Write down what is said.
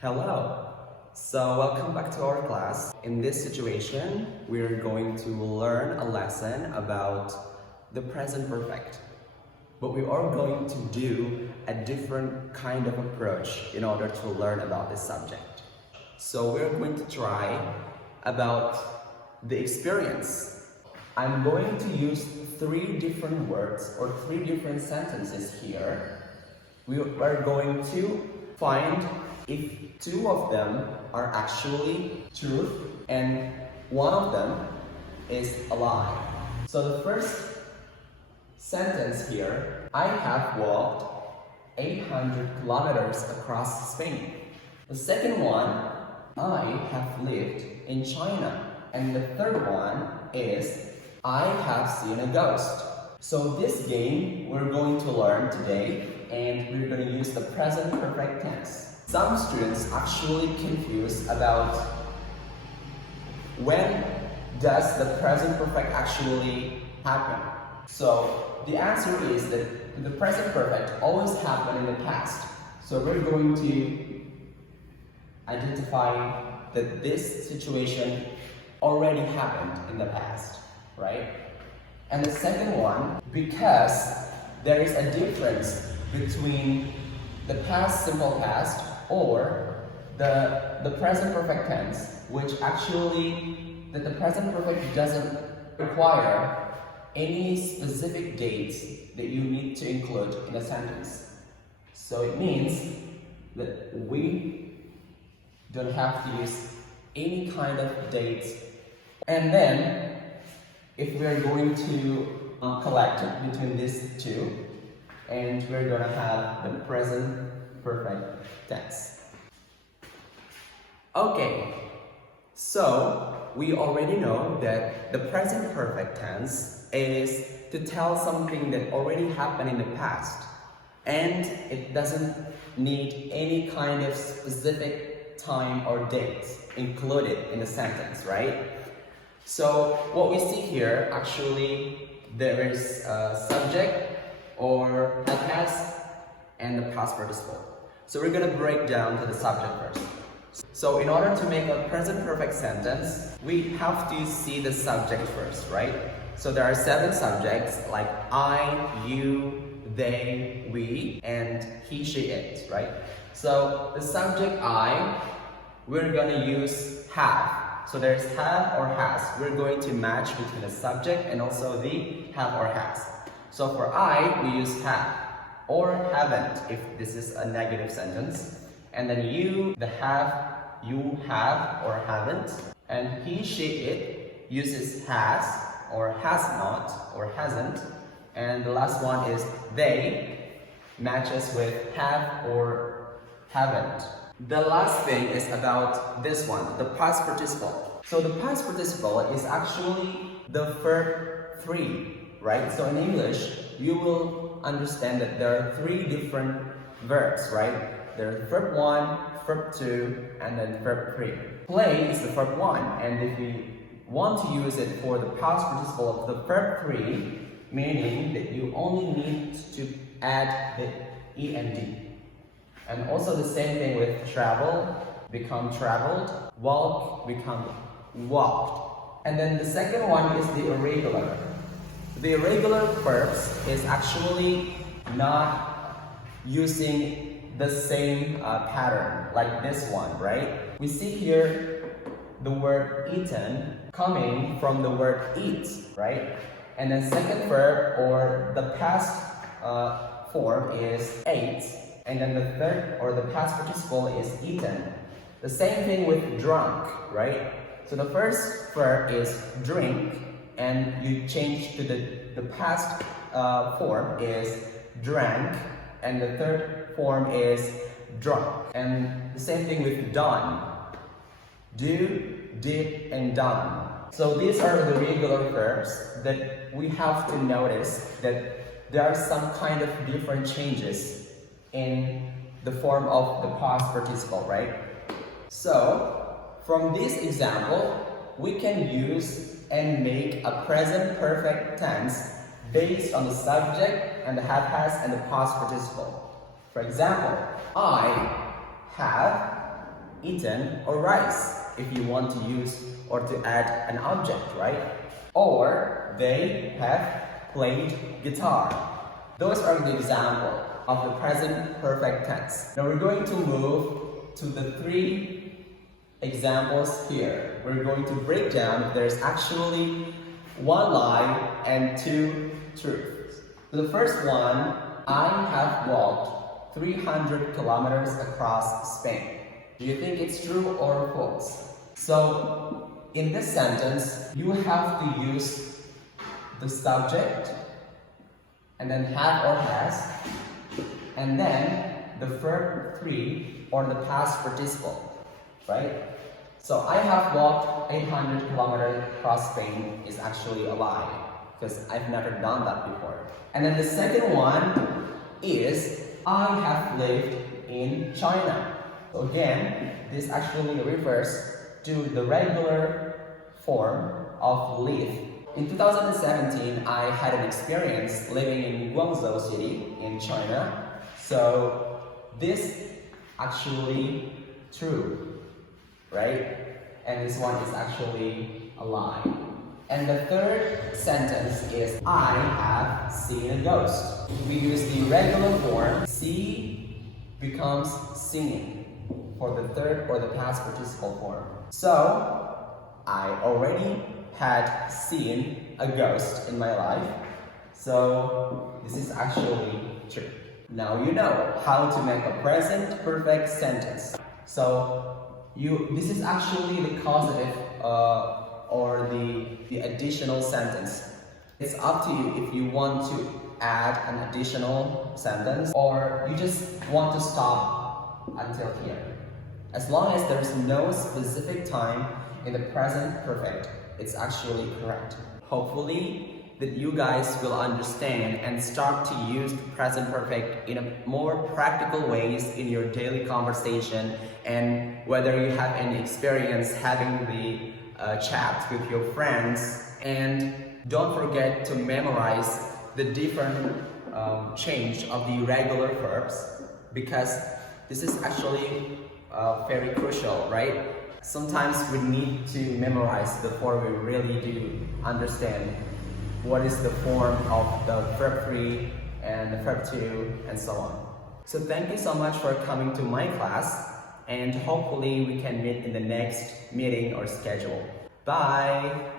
Hello! So welcome back to our class. In this situation, we're going to learn a lesson about the present perfect. But we are going to do a different kind of approach in order to learn about this subject. So we're going to try about the experience. I'm going to use three different words or three different sentences here. We are going to find if two of them are actually truth and one of them is a lie. So the first sentence here, I have walked 800 kilometers across Spain. The second one, I have lived in China. And the third one is, I have seen a ghost. So this game we're going to learn today, and we're going to use the present perfect tense. Some students actually confuse about when does the present perfect actually happen. So the answer is that the present perfect always happen in the past. So we're going to identify that this situation already happened in the past, right? And the second one, because there is a difference between the past simple past or the present perfect tense, which actually that the present perfect doesn't require any specific dates that you need to include in a sentence. So it means that we don't have to use any kind of dates. And then if we're going to collect it between these two, and we're going to have the present perfect tense. Okay, so we already know that the present perfect tense is to tell something that already happened in the past, and it doesn't need any kind of specific time or date included in the sentence, right? So what we see here, actually there is a subject or has and the past participle. So we're going to break down to the subject first. So in order to make a present perfect sentence, we have to see the subject first, right? So there are 7 subjects like I, you, they, we, and he, she, it, right? So the subject I, we're going to use have. So there's have or has. We're going to match between the subject and also the have or has. So for I, we use have or haven't if this is a negative sentence. And then you, the have, you have or haven't. And he, she, it uses has or has not or hasn't. And the last one is they matches with have or haven't. The last thing is about this one, the past participle. So the past participle is actually the verb 3. Right? So in English, you will understand that there are 3 different verbs, right? There's verb 1, verb 2, and then verb 3. Play is the verb 1, and if we want to use it for the past participle of the verb 3, meaning that you only need to add the END. And also the same thing with travel, become traveled, walk, become walked. And then the second one is the irregular. The irregular verbs is actually not using the same pattern like this one, right? We see here the word eaten coming from the word eat, right? And then second verb or the past form is ate, and then the third or the past participle is eaten. The same thing with drunk, right? So the first verb is drink, and you change to the past form is drank, and the third form is drunk. And the same thing with done. Do, did, and done. So these are the regular verbs that we have to notice that there are some kind of different changes in the form of the past participle, right? So from this example, we can use and make a present perfect tense based on the subject and the have has and the past participle. For example, I have eaten, or rice if you want to use or to add an object, right? Or they have played guitar. Those are the example of the present perfect tense. Now we're going to move to the 3 examples here. We're going to break down if there's actually 1 lie and 2 truths. So the first one, I have walked 300 kilometers across Spain. Do you think it's true or false? So in this sentence, you have to use the subject and then have or has, and then the verb 3 or the past participle, right? So I have walked 800 kilometers across Spain is actually a lie because I've never done that before. And then the second one is I have lived in China. So again, this actually refers to the regular form of live. In 2017, I had an experience living in Guangzhou city in China. So this actually true, right? And this one is actually a lie. And the third sentence is I have seen a ghost. We use the regular form, see becomes singing for the third or the past participle form. So I already had seen a ghost in my life. So this is actually true. Now you know how to make a present perfect sentence. So this is actually the causative or the additional sentence. It's up to you if you want to add an additional sentence or you just want to stop until here. As long as there's no specific time in the present perfect, it's actually correct. Hopefully that you guys will understand and start to use the present perfect in a more practical ways in your daily conversation, and whether you have any experience having the chats with your friends. And don't forget to memorize the different change of the irregular verbs, because this is actually very crucial, right? Sometimes we need to memorize before we really do understand what is the form of the verb 3 and the verb 2 and so on. So thank you so much for coming to my class, and hopefully we can meet in the next meeting or schedule. Bye!